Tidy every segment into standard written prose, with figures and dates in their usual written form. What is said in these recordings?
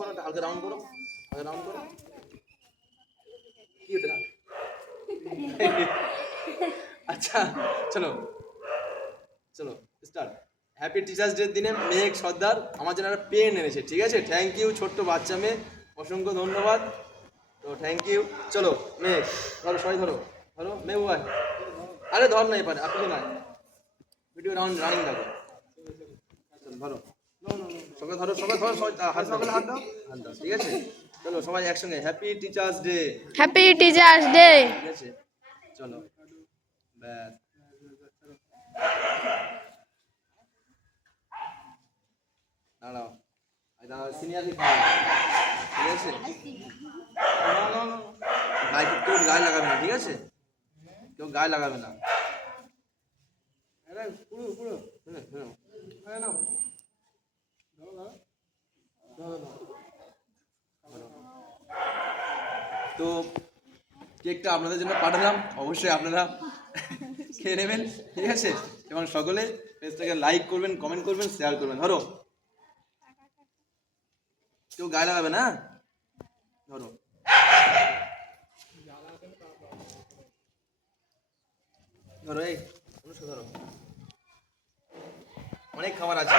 করো, হালকা রাউন্ড করো, হালকা রাউন্ড করো। কি ওটা? আচ্ছা চলো চলো স্টার্ট। হ্যাপি টিচার্স ডে দিনে মেঘ সর্দার আমার জন্য একটা পেন এনেছে, ঠিক আছে? থ্যাংক ইউ ছোট্ট বাচ্চা মেয়ে, অসংখ্য ধন্যবাদ। তো থ্যাংক ইউ। চলো মেঘ ধরো, সবাই ধরো, ধরো মেঘ ভাই। আরে ধর নাই পারে, আপনি নয়, ভিডিও রানিং দেখো। ধরো সবাই, ধরো সবাই, ধরো সবাই, হাত দাও, হাত দাও, ঠিক আছে? চলো সবাই একসঙ্গে happy teachers day. Happy teachers day. ঠিক আছে চলো ব্যাস। দাঁড়াও দাঁড়াও, সিনিয়রকে খাওয়া, ঠিক আছে? গায়ে কেউ গায়ে লাগাবে না, ঠিক আছে? কেউ গায়ে লাগাবে না। তো কেকটা আপনাদের জন্য পাঠালাম, অবশ্যই আপনারা খেয়ে নেবেন, ঠিক আছে? এবং সকলে পেজটাকে লাইক করবেন, কমেন্ট করবেন, শেয়ার করবেন। ধরো কেউ গায়ে লাগাবে না, ধরো ধরো, এই ধরো, অনেক খাবার আছে।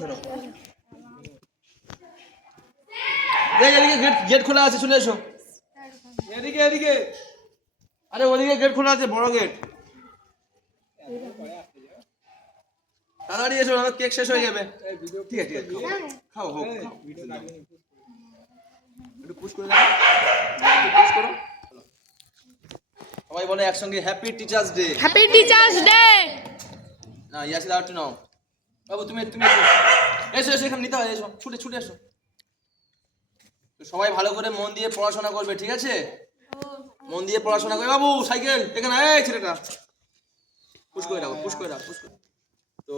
ধরো গেট খোলা আছে, চলে এসো এদিকে এদিকে। আরে ওদিকে গেট খোলা আছে, বড় গেট, তাড়াতাড়ি এসো, কেক শেষ হয়ে যাবে। ঠিক আছে ঠিক আছে, খাও হোক, একটু পুশ করে দাও, পুশ করো। সবাই বলে একসঙ্গে happy teachers day. Happy teachers day. না ইয়াসি দাও একটু নাও। বাবু তুমি তুমি এসো এসো, এখানে নিতে হয়, এসো, ছুটে ছুটে এসো। তো সবাই ভালো করে মন দিয়ে পড়াশোনা করবে, ঠিক আছে? মন দিয়ে পড়াশোনা করবে। বাবু সাইকেল এখানে, এই ছেলেটা পুশ করে দাও, পুশ করে দাও, পুশ করে। তো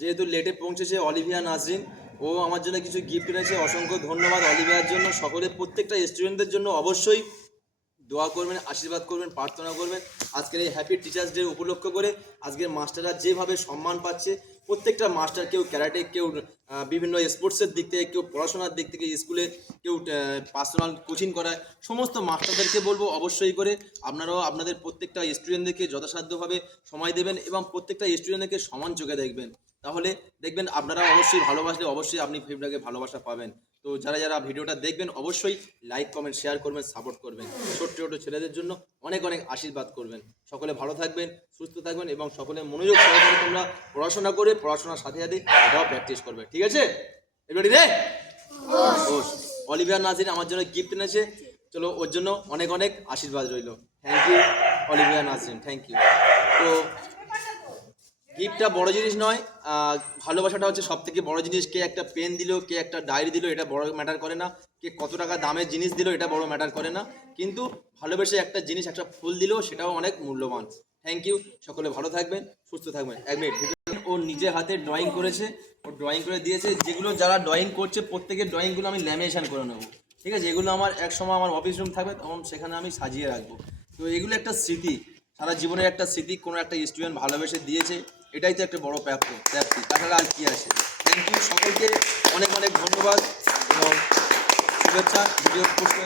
যেহেতু লেটে পৌঁছেছে অলিভিয়া নাজরিন, ও আমার জন্য কিছু গিফট এনেছে, অসংখ্য ধন্যবাদ অলিভিয়ার জন্য। সকলে প্রত্যেকটা স্টুডেন্টদের জন্য অবশ্যই দোয়া করবেন, আশীর্বাদ করবেন, প্রার্থনা করবেন। আজকের এই হ্যাপি টিচার্স ডে উপলক্ষ করে আজকের মাস্টাররা যেভাবে সম্মান পাচ্ছে, প্রত্যেকটা মাস্টার, কেউ ক্যারাটে, কেউ বিভিন্ন স্পোর্টসের দিক থেকে, কেউ পড়াশোনার দিক থেকে, স্কুলে কেউ পার্সোনাল কোচিং করায়, সমস্ত মাস্টারদেরকে বলবো অবশ্যই করে আপনারাও আপনাদের প্রত্যেকটা স্টুডেন্টদেরকে যথাসাধ্যভাবে সময় দেবেন এবং প্রত্যেকটা স্টুডেন্টদেরকে সমান চোখে দেখবেন। তাহলে দেখবেন আপনারা অবশ্যই ভালোবাসলে অবশ্যই আপনি ফিডব্যাকে ভালোবাসা পাবেন। তো যারা যারা ভিডিওটা দেখবেন অবশ্যই লাইক কমেন্ট শেয়ার করবেন, সাপোর্ট করবেন। ছোট্ট ছোট ছেলেদের জন্য অনেক অনেক আশীর্বাদ করবেন। সকলে ভালো থাকবেন, সুস্থ থাকবেন এবং সকলে মনোযোগ সহকারে তোমরা পড়াশোনা করে পড়াশোনার সাথে সাথে এটাও প্র্যাকটিস করবে, ঠিক আছে? এবারে রে অলিভিয়া নাজির আমার জন্য গিফট এনেছে, চলো ওর জন্য অনেক অনেক আশীর্বাদ রইল। Thank you Olivia Nazrin, thank you. তো গিফটটা বড় জিনিস নয়, ভালোবাসাটা হচ্ছে সব থেকে বড় জিনিস। কে একটা পেন দিল, কে একটা ডায়েরি দিল, এটা বড় ম্যাটার করে না। কে কত টাকা দামের জিনিস দিল, এটা বড় ম্যাটার করে না। কিন্তু ভালোবেসে একটা জিনিস, একটা ফুল দিল, সেটাও অনেক মূল্যবান। থ্যাংক ইউ, সকলে ভালো থাকবেন, সুস্থ থাকবেন। এক মিনিট, ও নিজে হাতে ড্রয়িং করেছে, ও ড্রয়িং করে দিয়েছে। যেগুলো যারা ড্রয়িং করছে প্রত্যেকের ড্রয়িংগুলো আমি ল্যামিনেশন করে নেবো, ঠিক আছে? এগুলো আমার এক সময় আমার অফিস রুম থাকবে, তখন সেখানে আমি সাজিয়ে রাখবো। তো এগুলো একটা স্মৃতি, সারা জীবনের একটা স্মৃতি, কোনো একটা স্টুডেন্ট ভালোবেসে দিয়েছে, এটাই তো একটা বড় প্রাপ্তি, তাছাড়া আর কি আছে? থ্যাংক ইউ সকলকে, অনেক অনেক ধন্যবাদ এবং শুভেচ্ছা। Video post